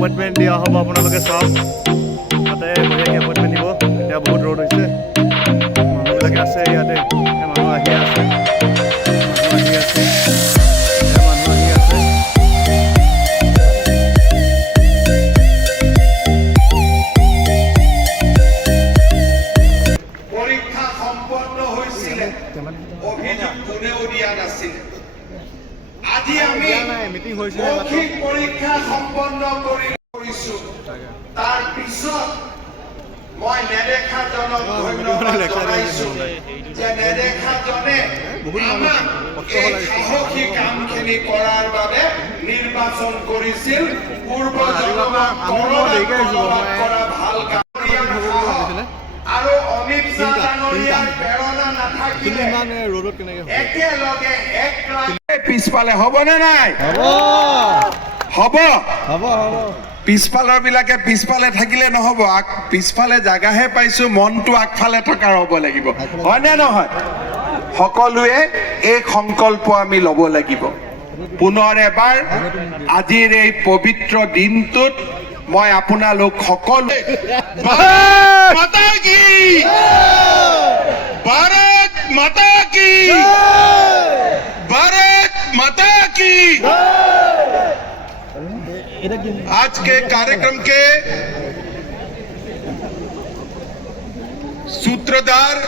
appointment দিয়া হ'ব আপোনালোকে চাওক তাতে বঢ়িয়াকৈ এপইণ্টমেণ্ট দিব এতিয়া বহুত ৰ'দ হৈছে মানুহবিলাকে আছে ইয়াতে মানুহ আহি আছে পৰীক্ষা সম্পন্ন হৈছিলে অভিযোগ কোনেও দিয়া নাছিল আজি আমি মৌখিক পৰীক্ষা সম্পন্ন কৰিছো তাৰ পিছত মই নেদেখাজনক ধন্যবাদ জনাইছো যে নেদেখাজনে আমাক এই সাহসী কামখিনি কৰাৰ বাবে নিৰ্বাচন কৰিছিল পূৰ্বজন্মক কৰা ভাল কাম আৰু অমিত শ্বাহ ডাঙৰীয়াৰ প্ৰেৰণা নাথাকিলে একেলগে পিছফালে হ'বনে নাই হ'ব পিছফালৰ বিলাকে পিছফালে থাকিলে নহ'ব পিছফালে জাগাহে পাইছো মনটো আগফালে থকাৰ হ'ব লাগিব হয়নে নহয় সকলোৱে এই সংকল্প আমি ল'ব লাগিব পুনৰ এবাৰ আজিৰ এই পবিত্ৰ দিনটোত মই আপোনালোক সকলো মাতা কি ভাৰত মাতা কি भारत माता की आज के कार्यक्रम के सूत्रधार